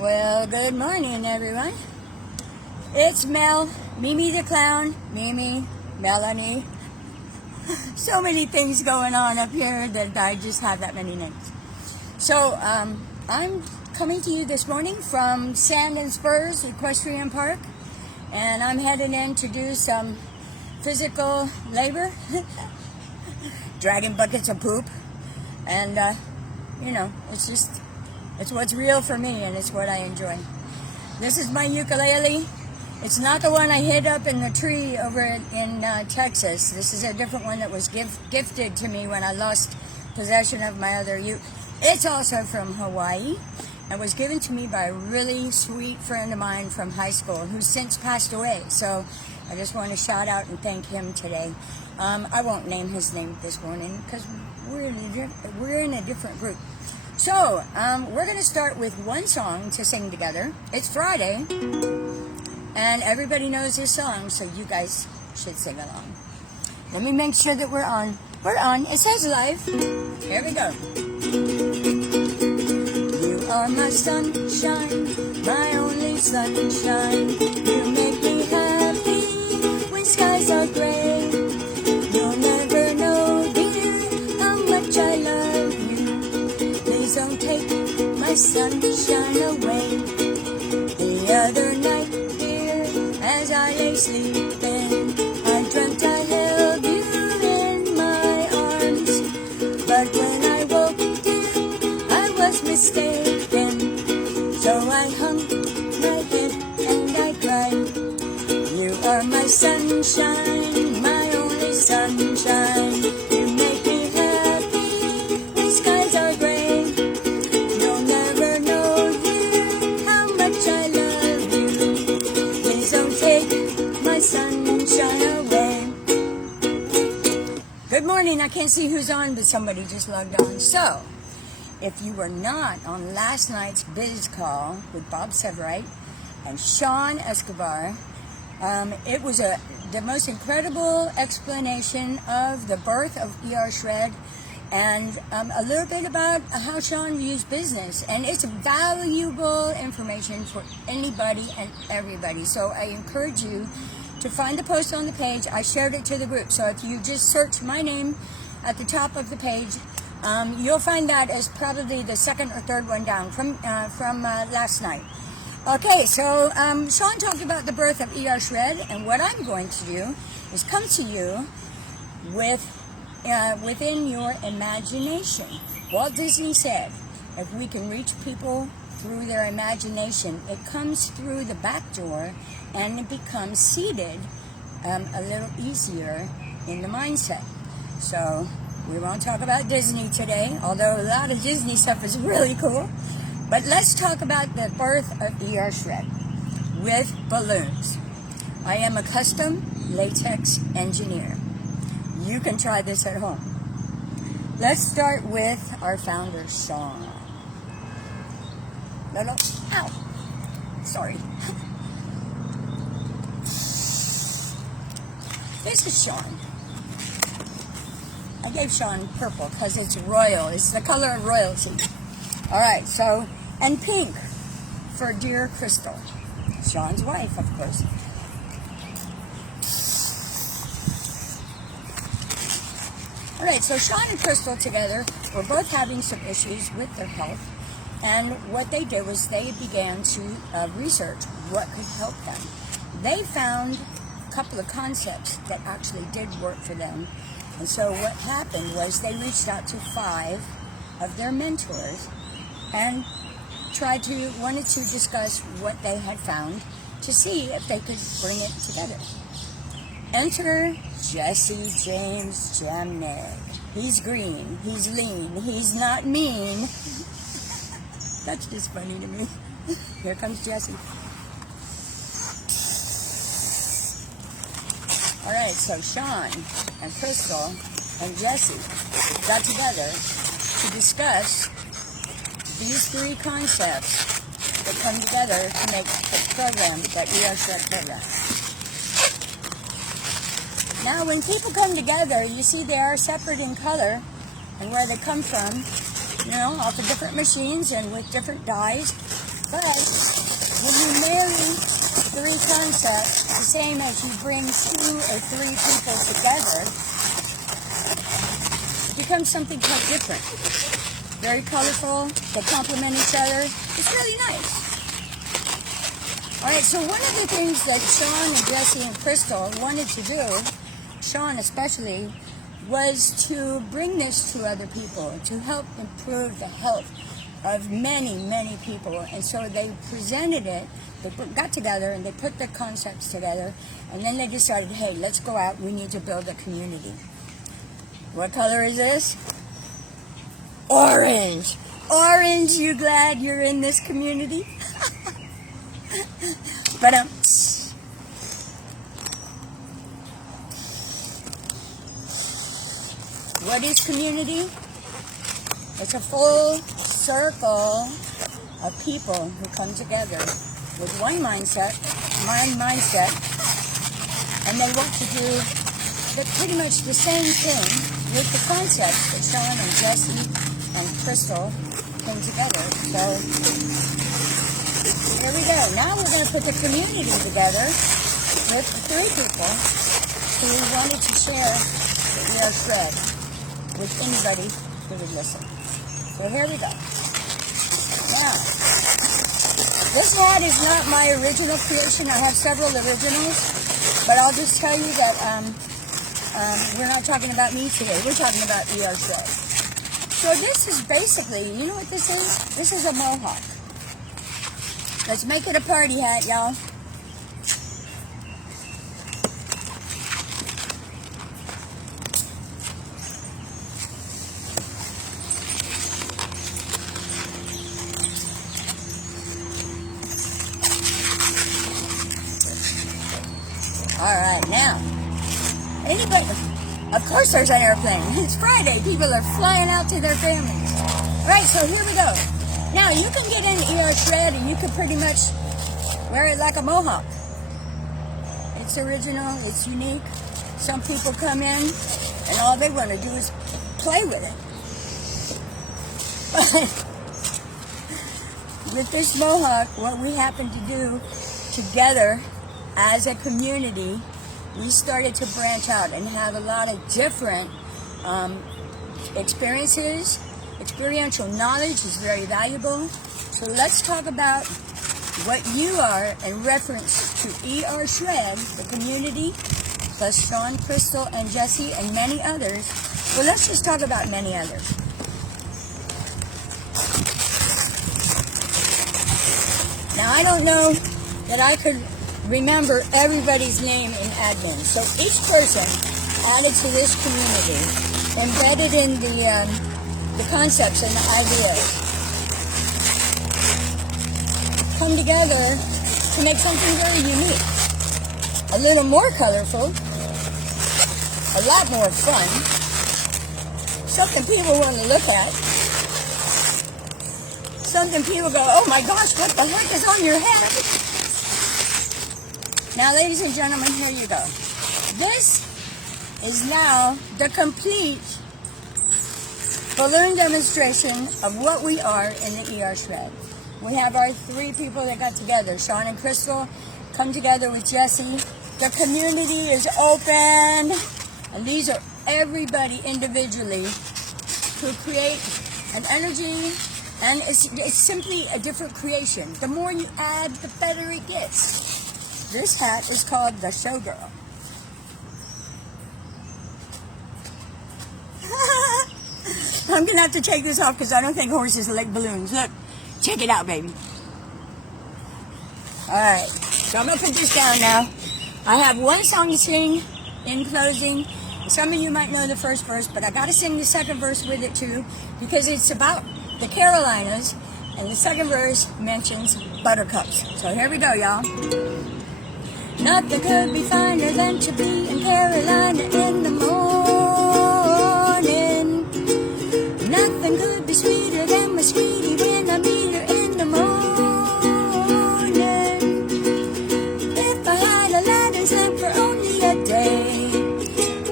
Well, good morning, everyone. It's Mel, Mimi the Clown, Mimi, Melanie. So many things going on up here that I just have that many names. So, I'm coming to you this morning from Sand and Spurs Equestrian Park, and I'm headed in to do some physical labor, dragging buckets of poop, and, it's what's real for me, and it's what I enjoy. This is my ukulele. It's not the one I hid up in the tree over in Texas. This is a different one that was gifted to me when I lost possession of my other uke. It's also from Hawaii and was given to me by a really sweet friend of mine from high school who's since passed away. So I just want to shout out and thank him today. I won't name his name this morning because we're in a different group. So, we're going to start with one song to sing together. It's Friday, and everybody knows this song, so you guys should sing along. Let me make sure that we're on. We're on. It says live. Here we go. You are my sunshine, my only sunshine. You make me happy when skies are gray. You'll never know, dear, how much I love you. Please don't take my sunshine away. The other night, dear, as I lay sleeping, I dreamt I held you in my arms. But when I woke, dear, I was mistaken. So I hung my head and I cried. You are my sunshine, my only sunshine. You make me happy when skies are gray. Sunshine away. Good morning. I can't see who's on, but somebody just logged on. So, if you were not on last night's Biz Call with Bob Severite and Sean Escobar, it was the most incredible explanation of the birth of E.R. Shred and a little bit about how Sean views business. And it's valuable information for anybody and everybody. So I encourage you to find the post on the page. I shared it to the group. So if you just search my name at the top of the page, you'll find that as probably the second or third one down from last night. Okay, so Sean talked about the birth of E.R. Shred, and what I'm going to do is come to you with within your imagination. Walt Disney said, if we can reach people through their imagination, it comes through the back door and it becomes seated a little easier in the mindset. So we won't talk about Disney today, although a lot of Disney stuff is really cool. But let's talk about the birth of E.R. Shred with balloons. I am a custom latex engineer. You can try this at home. Let's start with our founder, Sean. No, ow, sorry. This is Sean. I gave Sean purple because it's royal. It's the color of royalty. All right, so, and pink for dear Crystal, Sean's wife, of course. All right, so Sean and Crystal together were both having some issues with their health, and what they did was they began to research what could help them. They found a couple of concepts that actually did work for them, and so what happened was they reached out to 5 of their mentors and wanted to discuss what they had found to see if they could bring it together. Enter Jesse James Jamnick. He's green, he's lean, he's not mean. That's just funny to me. Here comes Jesse. All right, so Sean and Crystal and Jesse got together to discuss these 3 concepts that come together to make the program, that E.R. Shred program. Now, when people come together, you see they are separate in color and where they come from, off of different machines and with different dyes. But when you marry three concepts, the same as you bring 2 or 3 people together, it becomes something quite different. Very colorful, they complement each other. It's really nice. Alright, so one of the things that Sean and Jesse and Crystal wanted to do, Sean especially, was to bring this to other people, to help improve the health of many, many people. And so they presented it, they got together and they put the concepts together, and then they decided, hey, let's go out, we need to build a community. What color is this? Orange. Orange, you glad you're in this community? But what is community? It's a full circle of people who come together with one mindset, and they want to do pretty much the same thing with the concepts that Sean and Jesse and Crystal came together. So here we go. Now we're going to put the community together with the 3 people who wanted to share the ER Shred with anybody who would listen. So here we go. Now, this hat is not my original creation. I have several originals, but I'll just tell you that we're not talking about me today. We're talking about ER Shred. So this is basically, you know what this is? This is a mohawk. Let's make it a party hat, y'all. Alright, now, anybody, of course there's an airplane. It's Friday, people are flying out to their families. Alright, so here we go. Now, you can get in ER Shred and you can pretty much wear it like a mohawk. It's original, it's unique. Some people come in and all they want to do is play with it. But with this mohawk, what we happen to do together as a community, we started to branch out and have a lot of different experiences. Experiential knowledge is very valuable. So let's talk about what you are in reference to ER Shred, the community, plus Sean, Crystal, and Jesse, and many others. Well, let's just talk about many others. Now, I don't know that I could remember everybody's name in admin. So each person added to this community, embedded in the concepts and the ideas, come together to make something very unique. A little more colorful, a lot more fun, something people want to look at, something people go, oh my gosh, what the heck is on your head? Now, ladies and gentlemen, here you go. This is now the complete balloon demonstration of what we are in the ER Shred. We have our 3 people that got together. Sean and Crystal come together with Jesse. The community is open. And these are everybody individually who create an energy. And it's simply a different creation. The more you add, the better it gets. This hat is called the Showgirl. I'm going to have to take this off because I don't think horses like balloons. Look, check it out, baby. Alright, so I'm going to put this down now. I have one song to sing in closing. Some of you might know the first verse, but I got to sing the second verse with it too because it's about the Carolinas, and the second verse mentions buttercups. So here we go, y'all. Nothing could be finer than to be in Carolina in the morning. Nothing could be sweeter than my sweetie when I meet her in the morning. If I had Aladdin's lamp for only a day,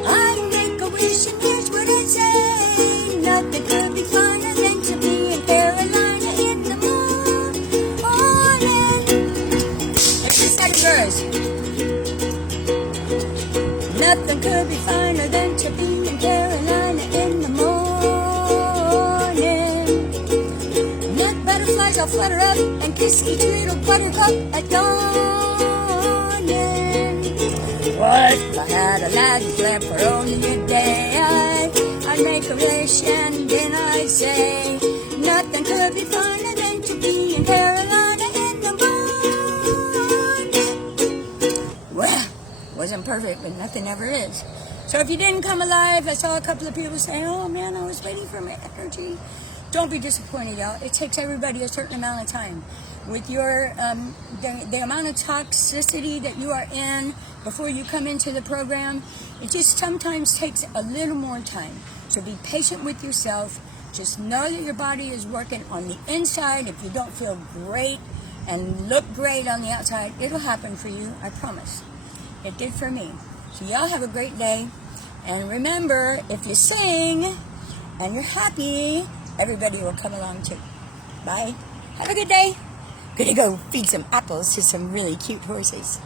I'd make a wish and here's what I'd say. Nothing could be finer than to be in Carolina in the morning. Nothing could be finer than to be in Carolina in the morning. Net butterflies all flutter up and kiss each little buttercup at dawning. What if I had a magic lamp for only a day? I'd make a wish and then I'd say, nothing could be finer than to be in Carolina in the morning. Well, wasn't perfect, but nothing ever is. So if you didn't come alive, I saw a couple of people say, oh man, I was waiting for my energy. Don't be disappointed, y'all. It takes everybody a certain amount of time. With your the amount of toxicity that you are in before you come into the program, it just sometimes takes a little more time. So be patient with yourself. Just know that your body is working on the inside. If you don't feel great and look great on the outside, it'll happen for you, I promise. It did for me. So y'all have a great day. And remember, if you sing and you're happy, everybody will come along too. Bye. Have a good day. Gonna go feed some apples to some really cute horses.